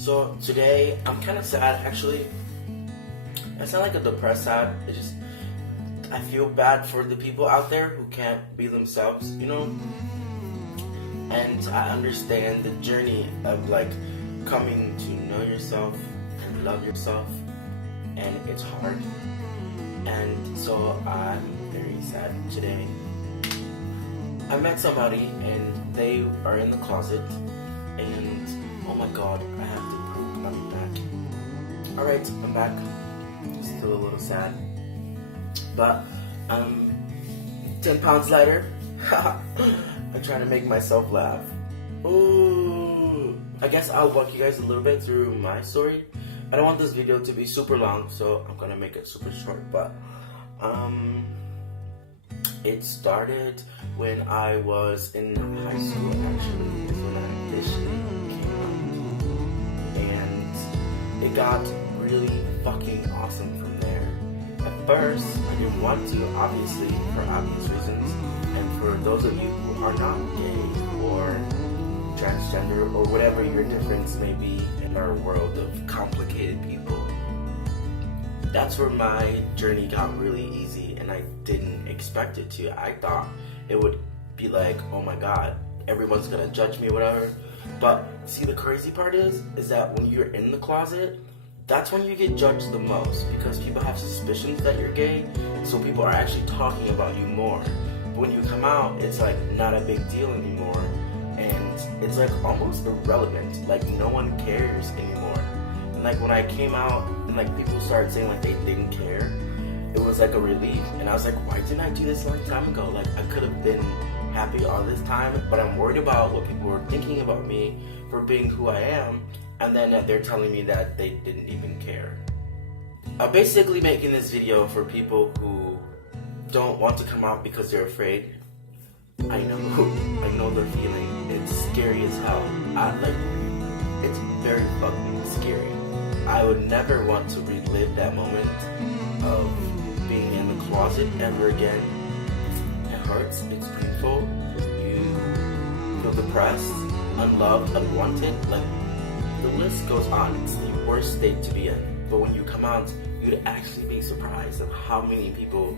So today I'm kind of sad actually. It's not like a depressed sad. It's just I feel bad for the people out there who can't be themselves, you know. And I understand the journey of like coming to know yourself and love yourself, and it's hard. And so I'm very sad today. I met somebody and they are in the closet, and oh my god, I have to poop. I'm back. Alright, I'm back. Still a little sad. But 10 pounds lighter. I'm trying to make myself laugh. Ooh. I guess I'll walk you guys a little bit through my story. I don't want this video to be super long, so I'm gonna make it super short. But it started when I was in high school. Actually, is when I officially came out, and it got really fucking awesome from there. At first, I didn't want to, obviously, for obvious reasons. And for those of you who are not gay or transgender or whatever your difference may be in our world of complicated people, that's where my journey got really easy, and I didn't expect it to. I thought it would be like, oh my god, everyone's gonna judge me, whatever. But see, the crazy part is that when you're in the closet, that's when you get judged the most, because people have suspicions that you're gay, so people are actually talking about you more. But when you come out, it's like not a big deal anymore, and it's like almost irrelevant. Like no one cares anymore. And like when I came out and like people started saying like they didn't care, it was like a relief. And I was like, why didn't I do this a long time ago? Like I could have been happy all this time, but I'm worried about what people were thinking about me for being who I am. And then they're telling me that they didn't even care. I'm basically making this video for people who don't want to come out because they're afraid. I know the feeling. It's scary as hell. It's very fucking scary. I would never want to relive that moment of being in the closet ever again. It hurts. It's painful. You feel depressed, unloved, unwanted. Like the list goes on. It's the worst state to be in. But when you come out, you'd actually be surprised at how many people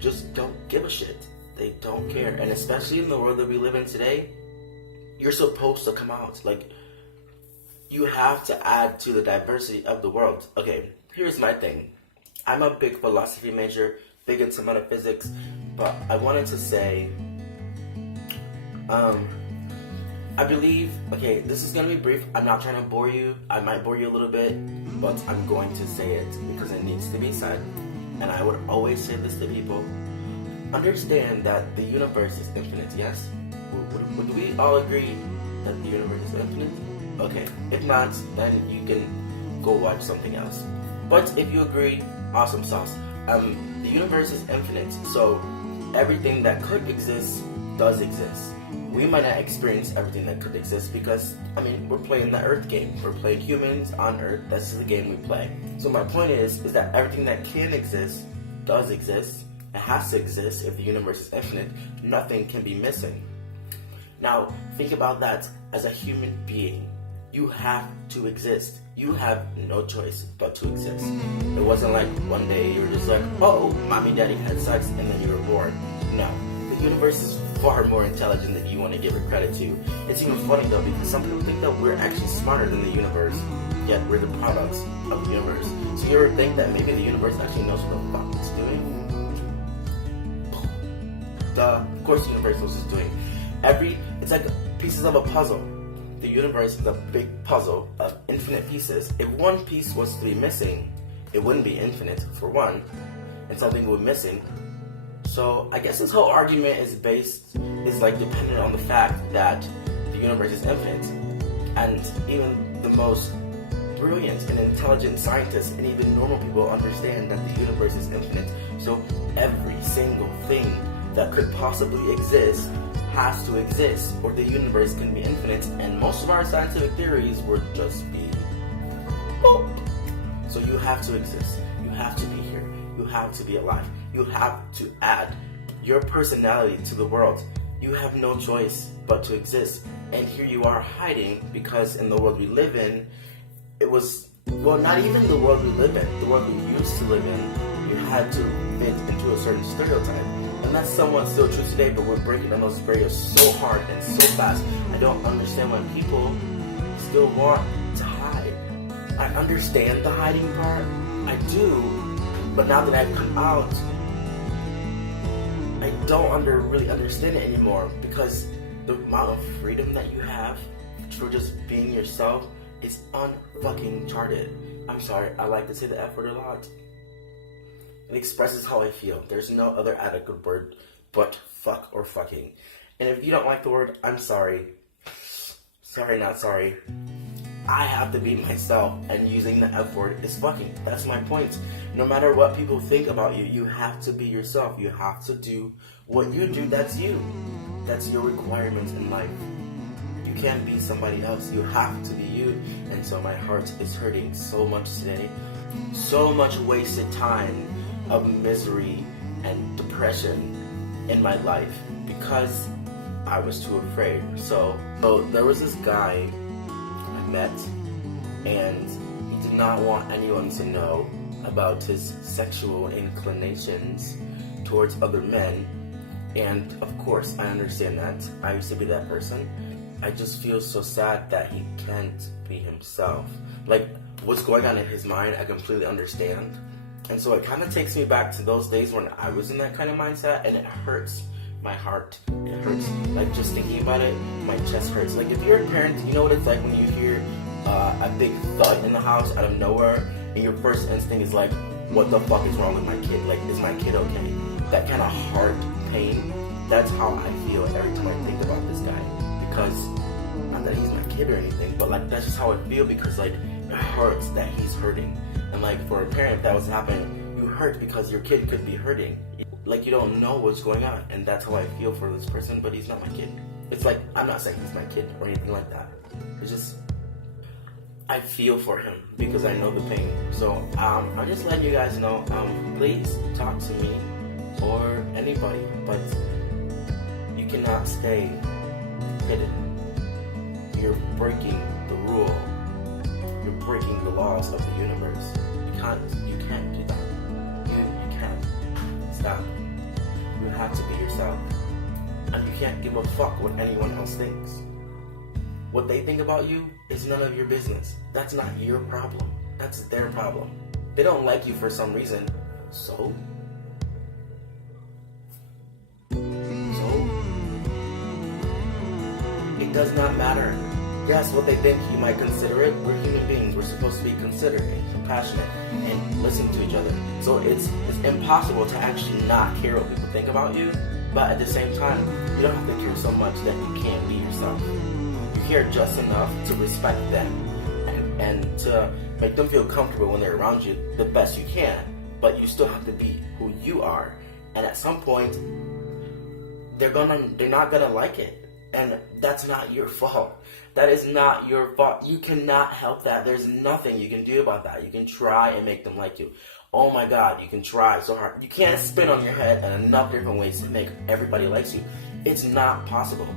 just don't give a shit. They don't care. And especially in the world that we live in today, you're supposed to come out. Like, you have to add to the diversity of the world. Okay, here's my thing. I'm a big philosophy major, big into metaphysics, but I wanted to say, I believe, okay, this is going to be brief. I'm not trying to bore you. I might bore you a little bit, but I'm going to say it because it needs to be said. And I would always say this to people. Understand that the universe is infinite, yes? Would we all agree that the universe is infinite? Okay, if not, then you can go watch something else. But if you agree, awesome sauce. The universe is infinite, so everything that could exist does exist. We might not experience everything that could exist because, we're playing the Earth game. We're playing humans on Earth. That's the game we play. So my point is that everything that can exist does exist. It has to exist. If the universe is infinite, nothing can be missing. Now, think about that as a human being. You have to exist. You have no choice but to exist. It wasn't like one day you're just like, oh, mommy, daddy had sex, and then you were born. No, the universe is far more intelligent than you want to give it credit to. It's even funny though, because some people think that we're actually smarter than the universe, yet we're the products of the universe. So you ever think that maybe the universe actually knows what the fuck it's doing? Of course the universe knows what it's doing. It's like pieces of a puzzle. The universe is a big puzzle of infinite pieces. If one piece was to be missing, it wouldn't be infinite, for one, and something would be missing. So I guess this whole argument is dependent on the fact that the universe is infinite. And even the most brilliant and intelligent scientists and even normal people understand that the universe is infinite. So every single thing that could possibly exist has to exist, or the universe can be infinite, and most of our scientific theories would just be boop. So you have to exist. You have to be here. You have to be alive. You have to add your personality to the world. You have no choice but to exist. And here you are hiding because in the world we live in, it was, well, not even the world we live in, the world we used to live in, you had to fit into a certain stereotype. And that's somewhat still true today, but we're breaking down those barriers so hard and so fast. I don't understand why people still want to hide. I understand the hiding part, I do, but now that I've come out, I don't really understand it anymore, because the amount of freedom that you have for just being yourself is unfucking charted. I'm sorry, I like to say the F word a lot. It expresses how I feel. There's no other adequate word but fuck or fucking. And if you don't like the word, I'm sorry. Sorry, not sorry. I have to be myself, and using the F word is fucking. That's my point. No matter what people think about you, you have to be yourself. You have to do what you do. That's you. That's your requirement in life. You can't be somebody else. You have to be you. And so my heart is hurting so much today. So much wasted time of misery and depression in my life because I was too afraid. So there was this guy I met, and he did not want anyone to know about his sexual inclinations towards other men. And of course, I understand that. I used to be that person. I just feel so sad that he can't be himself. Like, what's going on in his mind, I completely understand. And so it kind of takes me back to those days when I was in that kind of mindset, and it hurts my heart. It hurts. Like, just thinking about it, my chest hurts. Like, if you're a parent, you know what it's like when you hear a big thud in the house out of nowhere, and your first instinct is like, what the fuck is wrong with my kid? Like, is my kid okay? That kind of heart pain, that's how I feel every time I think about this guy. Because, not that he's my kid or anything, but like, that's just how I feel, because like, it hurts that he's hurting. And like, for a parent, if that was happening, you hurt because your kid could be hurting. Like, you don't know what's going on, and that's how I feel for this person, but he's not my kid. It's like, I'm not saying he's my kid or anything like that. It's just, I feel for him because I know the pain. So, I'm just letting you guys know, please talk to me or anybody, but you cannot stay hidden. You're breaking the rule. You're breaking the laws of the universe. You can't do that. You can't. Stop. You have to be yourself. And you can't give a fuck what anyone else thinks. What they think about you is none of your business. That's not your problem. That's their problem. They don't like you for some reason. So? It does not matter. Yes, what they think, you might consider it. We're human beings. We're supposed to be considerate and compassionate and listen to each other. So it's impossible to actually not care what people think about you. But at the same time, you don't have to care so much that you can't be yourself. You care just enough to respect them and to make them feel comfortable when they're around you the best you can. But you still have to be who you are. And at some point, they're not gonna like it. And that's not your fault. That is not your fault. You cannot help that. There's nothing you can do about that. You can try and make them like you. Oh my God, you can try so hard. You can't spin on your head in enough different ways to make everybody likes you. It's not possible.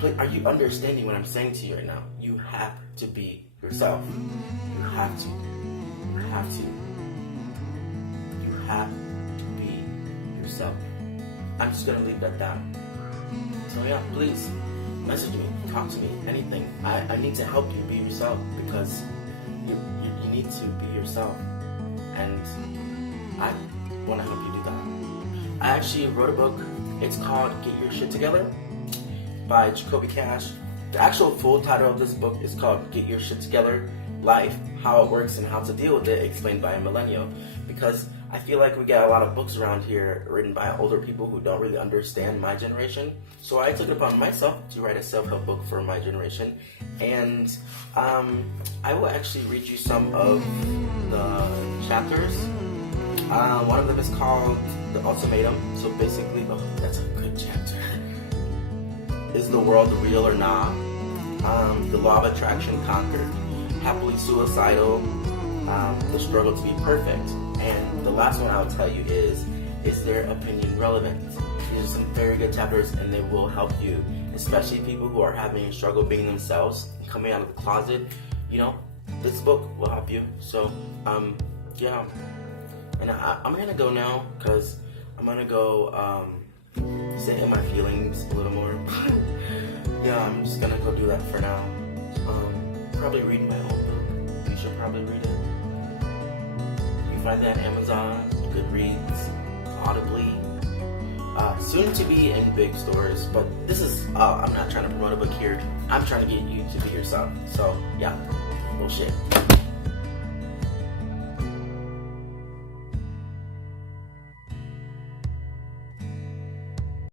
But are you understanding what I'm saying to you right now? You have to be yourself. You have to. You have to. You have to be yourself. I'm just gonna leave that down. So yeah, please message me, talk to me, anything. I need to help you be yourself, because you need to be yourself, and I want to help you do that. I actually wrote a book. It's called Get Your Shit Together by Jacoby Cash. The actual full title of this book is called Get Your Shit Together, Life, How It Works and How to Deal with It, explained by a millennial. Because I feel like we get a lot of books around here written by older people who don't really understand my generation. So I took it upon myself to write a self-help book for my generation. And I will actually read you some of the chapters. One of them is called The Ultimatum. So basically, that's a good chapter. Is the world real or not? The law of attraction conquered. Happily suicidal. The struggle to be perfect. And the last one I'll tell you is their opinion relevant? These are some very good chapters, and they will help you, especially people who are having a struggle being themselves, coming out of the closet. You know, this book will help you. So, yeah. And I'm gonna go now, because I'm gonna go, sit in my feelings a little more. Yeah, I'm just gonna go do that for now. Probably read my own book. You should probably read it. You can find that on Amazon, Goodreads, Audibly. Soon to be in big stores, but this is, I'm not trying to promote a book here. I'm trying to get you to be yourself. So, yeah, bullshit.